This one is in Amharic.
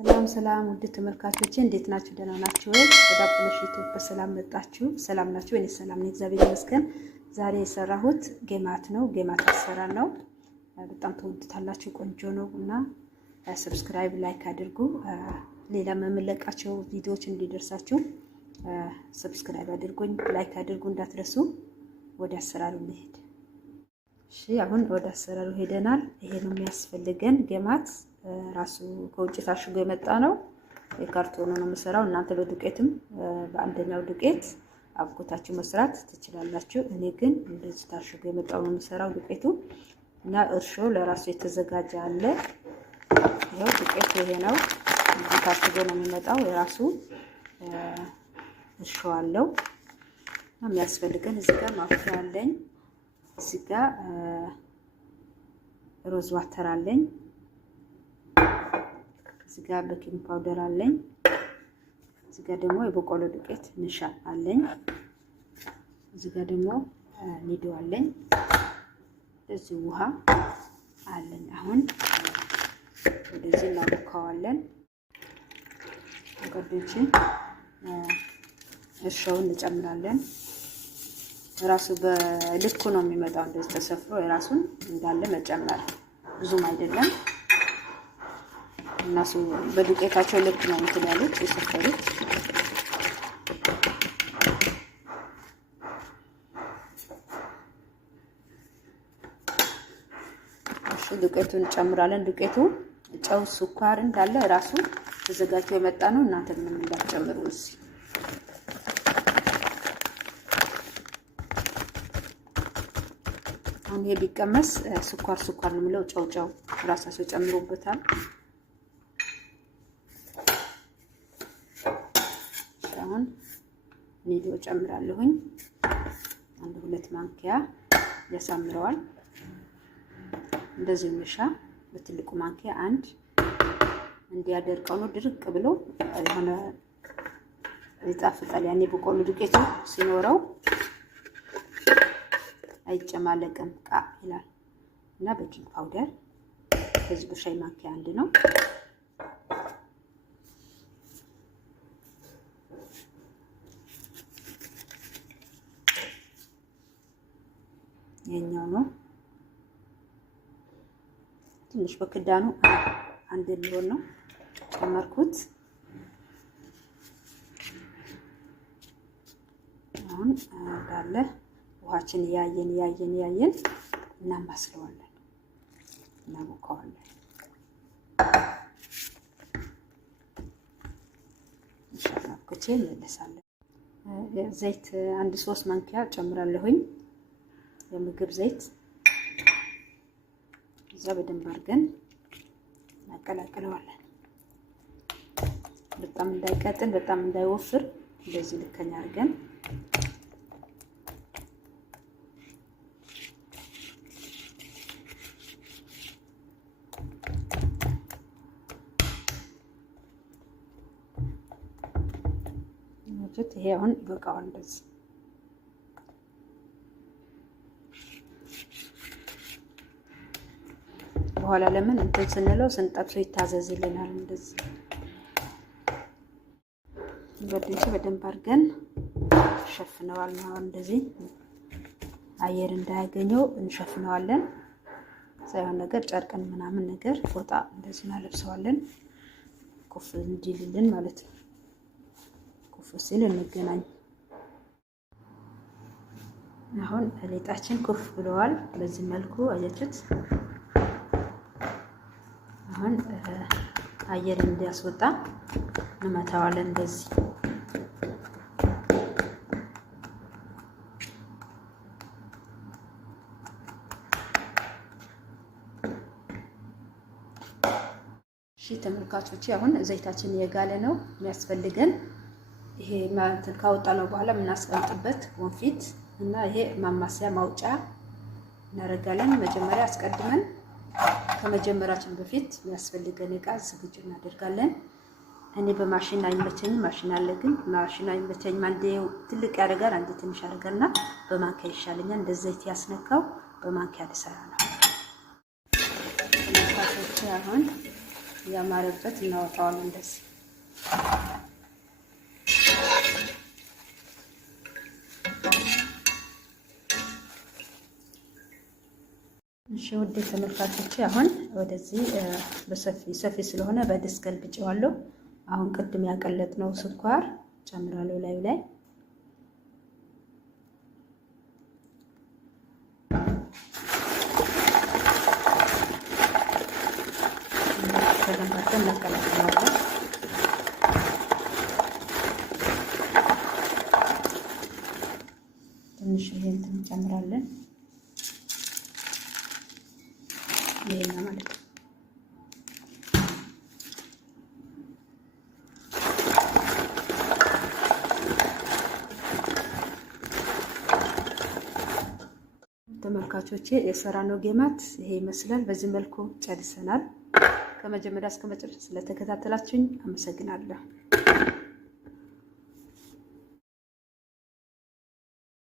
ሰላም ውድ ተመልካቾቼ እንዴት ናችሁ? ደህና ናችሁ ወይ? ወደ አፕሎሽ ዩቲዩብ በሰላም መጣችሁ። ሰላም ናችሁ? እኔ ሰላም ነኝ፣ እግዚአብሔር ይመስገን። ዛሬ የሰራሁት ጌማት ነው። ጌማት አሰራር ነው። በጣም ተወዱታላችሁ። ቆንጆ ነው እና ሰብስክራይብ፣ ላይክ አድርጉ። ሌላ መመለቃቸው ቪዲዮዎች እንዲደርሳችሁ ሰብስክራይብ አድርጉኝ፣ ላይክ አድርጉ እንዳትረሱ። ወደ አሰራሩ እንሄድ። እሺ፣ አሁን ወደ አሰራሩ ሄደናል። ይሄ ነው የሚያስፈልገን ጌማት ራሱ ከውጭ ታሽጎ የመጣ ነው። የካርቶኑ ነው የምሰራው። እናንተ በዱቄትም በአንደኛው ዱቄት አብኩታችሁ መስራት ትችላላችሁ። እኔ ግን እንደዚህ ታሽጎ የመጣው ነው የምሰራው ዱቄቱ እና እርሾ ለራሱ የተዘጋጀ አለ። ይሄው ዱቄቱ ይሄ ነው። ታሽጎ ነው የሚመጣው። የራሱ እርሾ አለው። የሚያስፈልገን እዚህ ጋር ማፍያ አለኝ። እዚህ ጋር ሮዝ ዋተር አለኝ። እዚህ ጋር ቤኪንግ ፓውደር አለኝ። እዚህ ጋር ደግሞ የበቆሎ ዱቄት ንሻ አለኝ። እዚህ ጋር ደግሞ ኒዶ አለኝ። እዚህ ውሃ አለኝ። አሁን ወደዚህ እናቦካዋለን። ወገዶቼ እርሾውን እንጨምራለን። ራሱ በልኩ ነው የሚመጣው። እንደዚህ ተሰፍሮ የራሱን እንዳለ መጨመር ብዙም አይደለም። እናሱ በዱቄታቸው ልክ ነው እንትን ያሉት የሰፈሩት። እሺ፣ ዱቄቱን እንጨምራለን። ዱቄቱ ጨው፣ ስኳር እንዳለ ራሱ ተዘጋጅቶ የመጣ ነው። እናንተ ምንም እንዳትጨምሩ እዚህ አሁን ይሄ ቢቀመስ ስኳር ነው የሚለው። ጨው ራሳቸው ጨምሮበታል። አሁን ኒዶ ጨምራለሁኝ። 1-2 ማንኪያ ያሳምረዋል። እንደዚህ ምሻ በትልቁ ማንኪያ አንድ እንዲያደርቀው ነው። ድርቅ ብሎ የሆነ ይጣፍጣል። ያኔ በቆሎ ዱቄቱ ሲኖረው አይጨማለቅም፣ ቃ ይላል እና ቤኪንግ ፓውደር ከዚህ በሻይ ማንኪያ አንድ ነው። የኛው ነው ትንሽ በክዳኑ አንድ ሊሆን ነው ጨመርኩት። አሁን እንዳለ ውሃችን ያየን እናማስለዋለን፣ እናቦካዋለን። ሻላኩቼ እንመለሳለን። ዘይት 1-3 ማንኪያ ጨምራለሁኝ፣ የምግብ ዘይት። እዛ በደንብ አድርገን እናቀላቅለዋለን። በጣም እንዳይቀጥን፣ በጣም እንዳይወፍር እንደዚህ ልከኛ አድርገን ይሄ አሁን ይበቃዋል። እንደዚህ በኋላ ለምን እንትን ስንለው ስንጠብሶ ይታዘዝልናል። እንደዚህ ወደዚህ በደንብ አድርገን ሸፍነዋል ነው። እንደዚህ አየር እንዳያገኘው እንሸፍነዋለን። ሳይሆን ነገር ጨርቅን ምናምን ነገር ፎጣ እንደዚህ እናለብሰዋለን፣ ኩፍ እንዲልልን ማለት ነው። ኩፍ ሲል እንገናኝ። አሁን ሊጣችን ኩፍ ብለዋል። በዚህ መልኩ አያችሁት። አሁን አየር እንዲያስወጣ እንመታዋለን እንደዚህ። እሺ ተመልካቾቼ፣ አሁን ዘይታችን የጋለ ነው። የሚያስፈልገን ይሄ ማለት ካወጣነው በኋላ የምናስቀምጥበት ወንፊት እና ይሄ ማማሰያ ማውጫ እናደርጋለን። መጀመሪያ አስቀድመን ከመጀመራችን በፊት የሚያስፈልገን እቃ ዝግጁ እናደርጋለን። እኔ በማሽን አይመቸኝም፣ ማሽን አለ ግን ማሽን አይመቸኝም። አንዴ ትልቅ ያደርጋል፣ አንዴ ትንሽ ያደርጋልና በማንኪያ ይሻለኛል። እንደዚህ ዘይት ያስነካው በማንኪያ ልሰራ ነው። አሁን ያማረበት እናወጣዋለን እንደዚህ። እሺ ውድ ተመልካቾቼ አሁን ወደዚህ ሰፊ ስለሆነ በድስት ገልብጬዋለሁ። አሁን ቅድም ያቀለጥነው ስኳር ጨምራለሁ ላዩ ላይ ተገንባተን እናቀላቅለዋለን። ትንሽ ይሄን እንጨምራለን። ይሄን ማለት ነው። ተመልካቾቼ የሰራነው ጌማት ይሄ ይመስላል። በዚህ መልኩ ጨርሰናል። ከመጀመሪያ እስከ መጨረሻ ስለተከታተላችሁኝ አመሰግናለሁ።